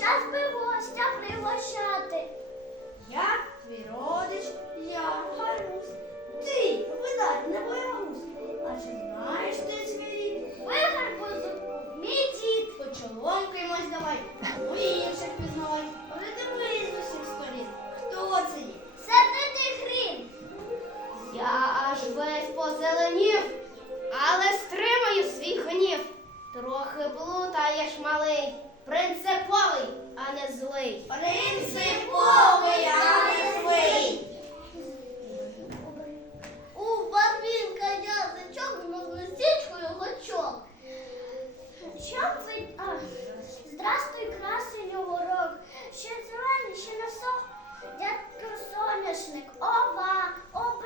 час би гостя пригощати. Я твій родич, я Гарус. Ти, видать, не боягуз. А чи знаєш ти свій рід? Вигар позу, мій дід. Почоломкаємось давай, у інших пізнавай. Але дивись з усіх сторін. Хто це є? Сердитий хрін. Я аж весь позеленів, але стримаю свій гнів. Трохи плутаєш, малий, принциповий, а не злий. Принциповий, а не злий. У барвінка язичок, но з лисичкою гачок. Чом ви... А, здрастуй, красеню горок, ще зелений, ще носок. Дядько соняшник, ова, оплітає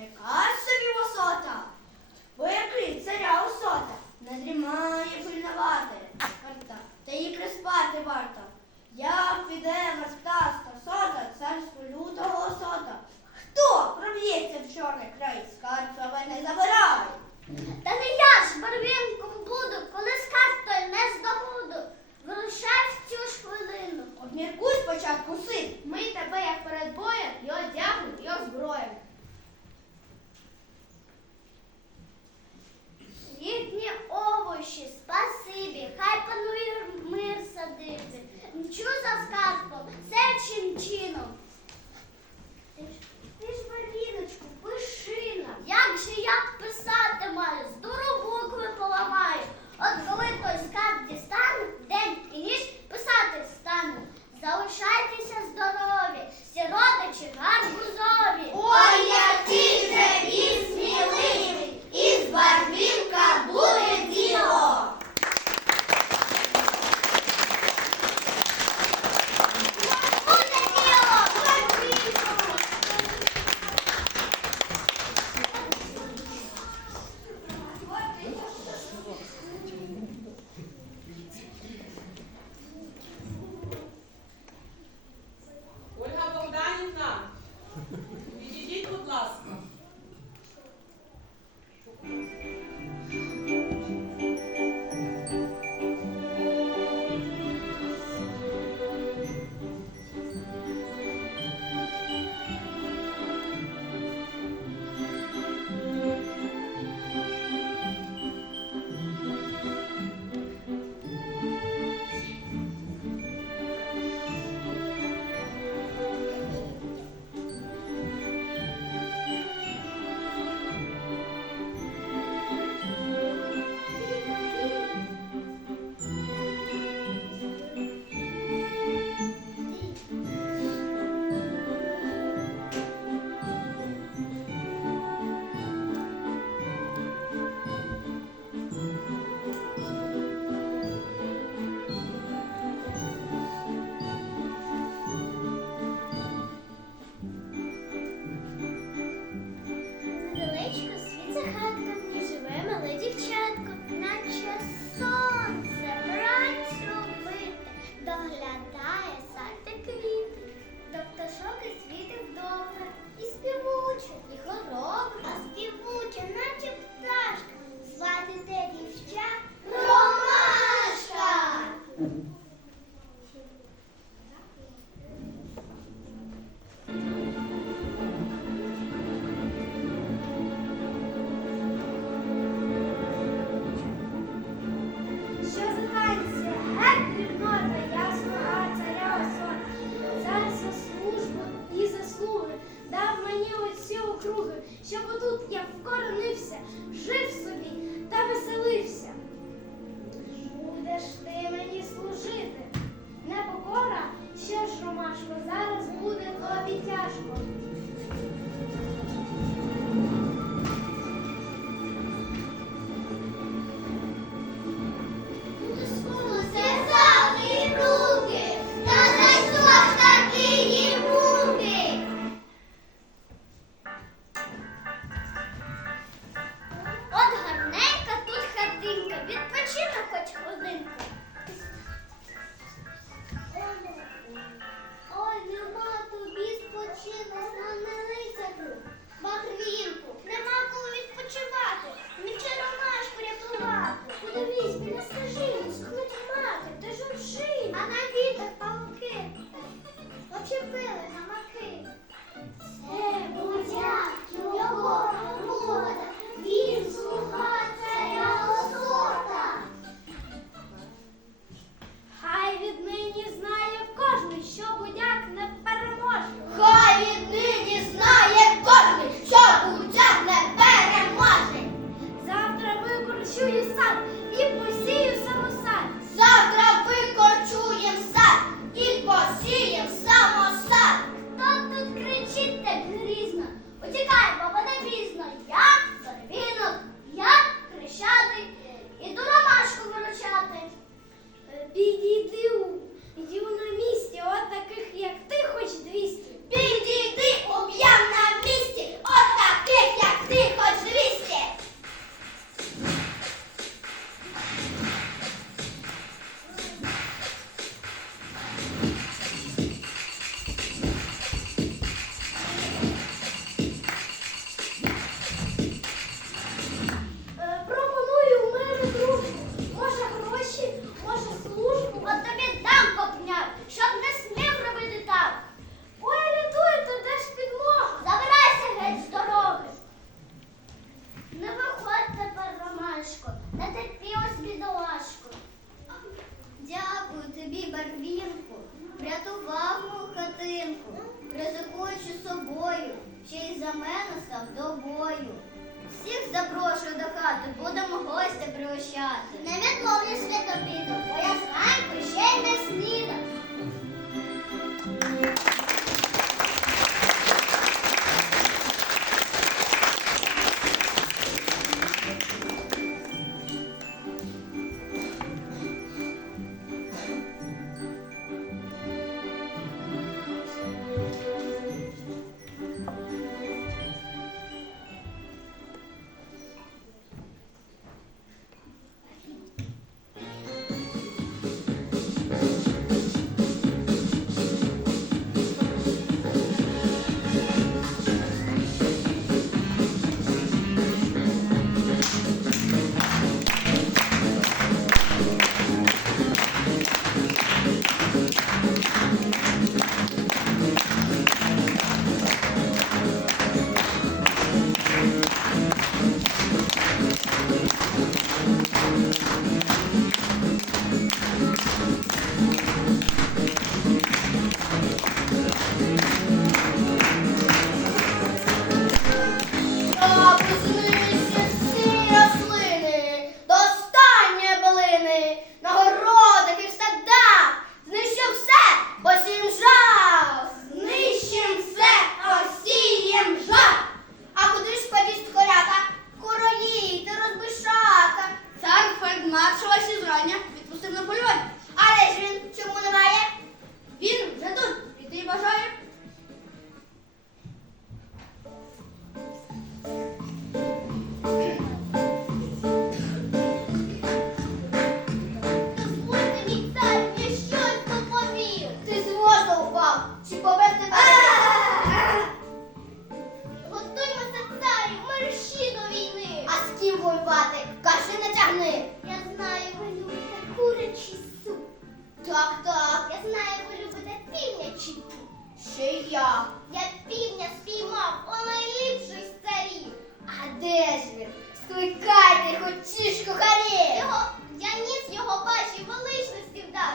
якась собі висота, бо який царя осота, не дрімає пильнувати варта, та їй приспати варто. Як піде верста сота, царство лютого сота. Хто проб'ється в чорний край, скарб себе не забирай. Та не я ж барвінком буду, коли скарб той не здобуду. Вирушай в цю ж хвилину. Обміркуй спочатку син. Ми тебе, як перед боєм, і одягнем, і озброєм. літні овочі, спасибі, хай панує мир садити. Мчу за сказком, все чим чином. Ти ж, ти ж Маріночку, пишина. Як же я писати маю? Здорову букви поламаю. Bye. мене. Я знаю, ви любите курячий суп. Так, так. Я знаю, ви любите півнячий чи. Ще я. Я півня спіймав, о найліпший старі. А де ж він? Скликайте, хоч кухарі. Його, я ніс його бачив, величності вдав.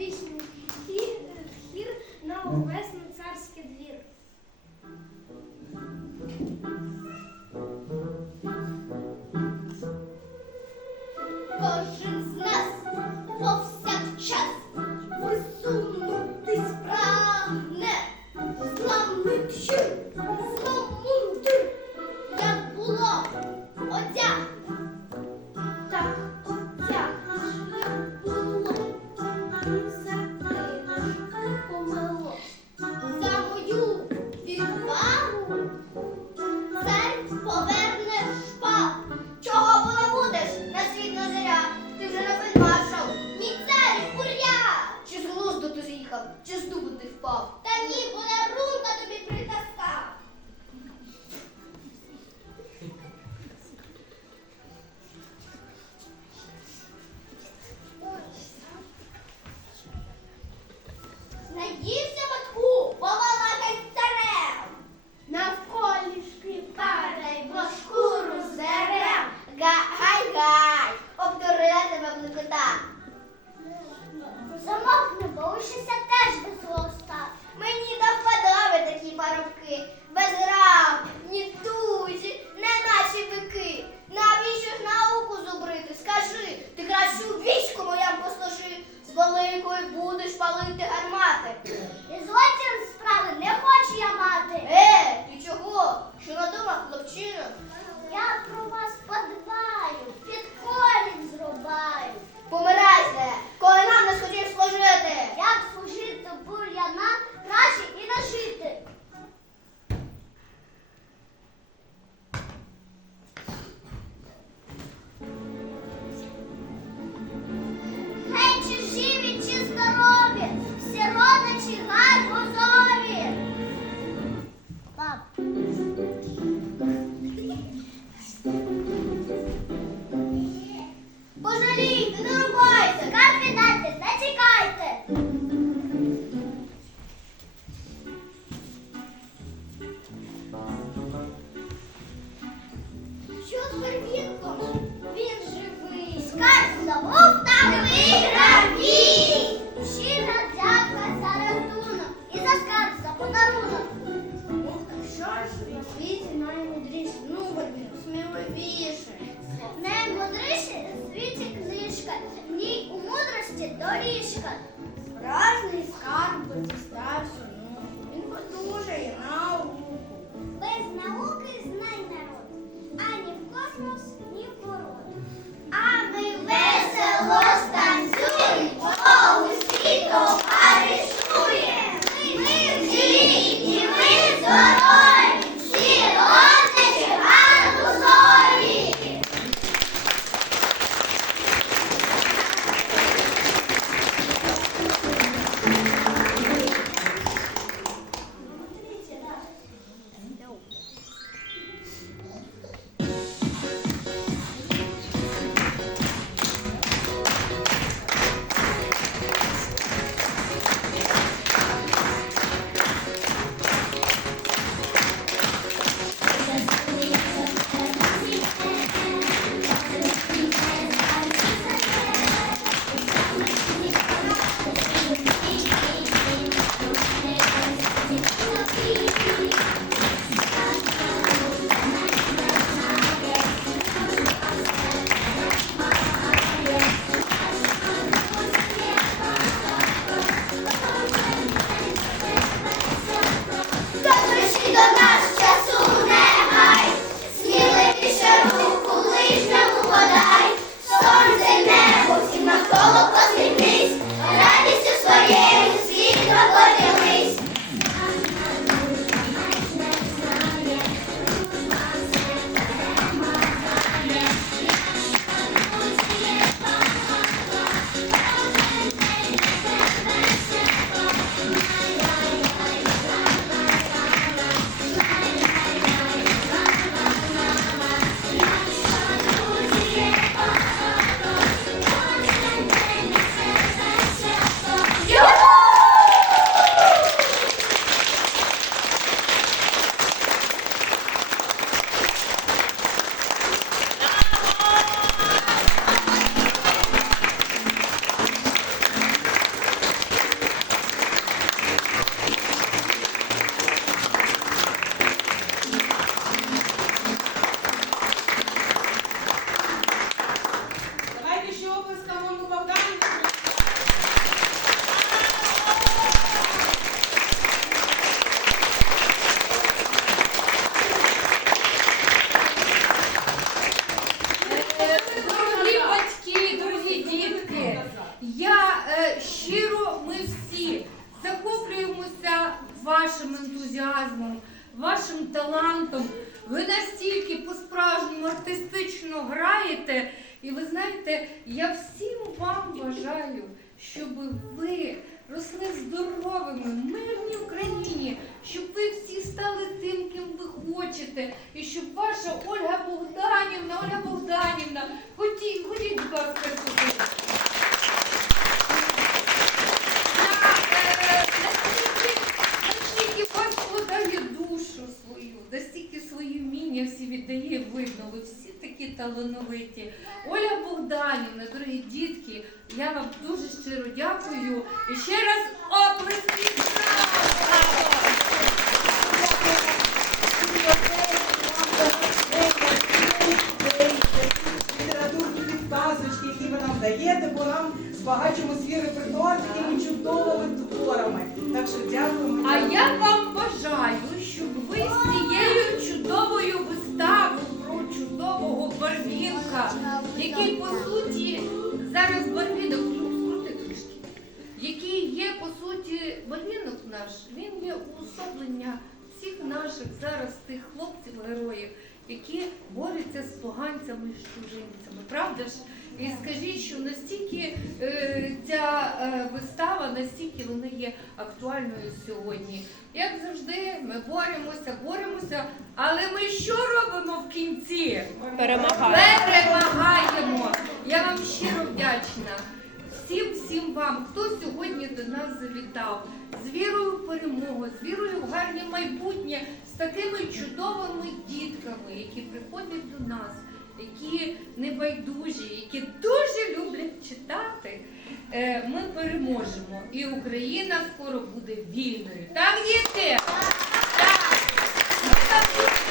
пісню е, хір на увесь доріжка. Справжній скарб дістався ну, він потужає науку. Без науки знай народ, ані в космос, ні в город. А ми весело станцюємо по світу. Свої всі віддає, видно, ви всі такі талановиті. Оля Богданівна, дорогі дітки, я вам дуже щиро дякую. І ще раз оплески. Наш, він є уособлення всіх наших зараз тих хлопців героїв, які борються з поганцями і з чужинцями. Правда ж? І скажіть, що настільки е, ця е, вистава, настільки вона є актуальною сьогодні. Як завжди, ми боремося, боремося, але ми що робимо в кінці? Перемагаємо. Перемагаємо. Я вам щиро вдячна. Всім всім вам, хто сьогодні до нас завітав, з вірою в перемогу, з вірою в гарне майбутнє, з такими чудовими дітками, які приходять до нас, які небайдужі, які дуже люблять читати. Е, Ми переможемо, і Україна скоро буде вільною. Так, дітки? Так.